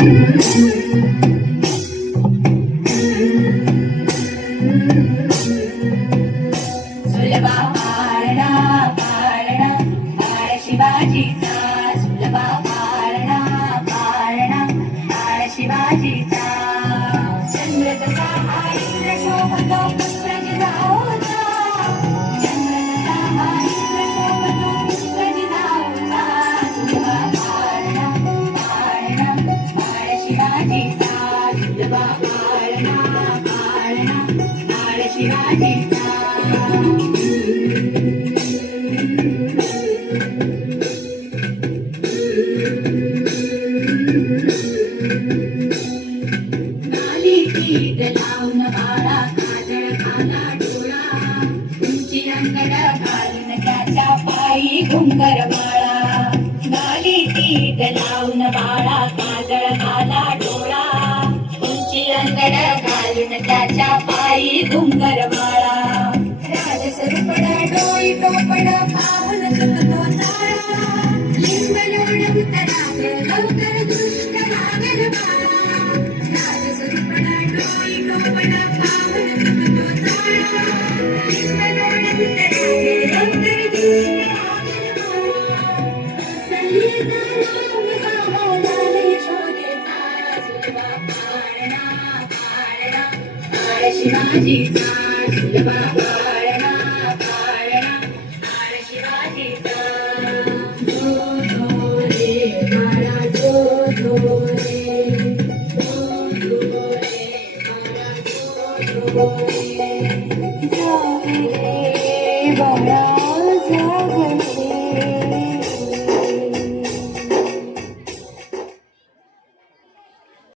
सुलभा पाळणा पाळणा बाळ शिवाजीचा, सुलभा पाळणा पाळणा बाळ शिवाजीचा. चंद्र तसा हा इंद्र शोभतो पुत्र जिजाऊचा, चंद्र तसा हा इंद्र शोभतो पुत्र जिजाऊचा. सुलभा पाळणा पाळणा बाळ शिवाजीचा, सुलभा पाळणा पाळणा बाळ शिवाजीचा. पीठ लावून बाळा काजळ घाला डोळा, उंची अंगड घालून त्याच्या पायी घुंगर बाळा. गाली पीठ लावून बाळा काजळ घाला डोळा, उंची अंगड घालून त्याच्या पायी घुंगर बाळा. राजसरुपड डोळी टोपड पाहून चुकतो चाळा, लिंब लोण उतराग लवकर दुष्ट लागल बाळा. राजसरुपड डोळी टोपड पाहून चुकतो चाळा, लिंब लोण उतराग लवकर दुष्ट लागल बाळा. सल्लीचा नाम सावधान यशोदेचा, सुलभा पाळणा पाळणा बाळ शिवाजीचा, सुलभा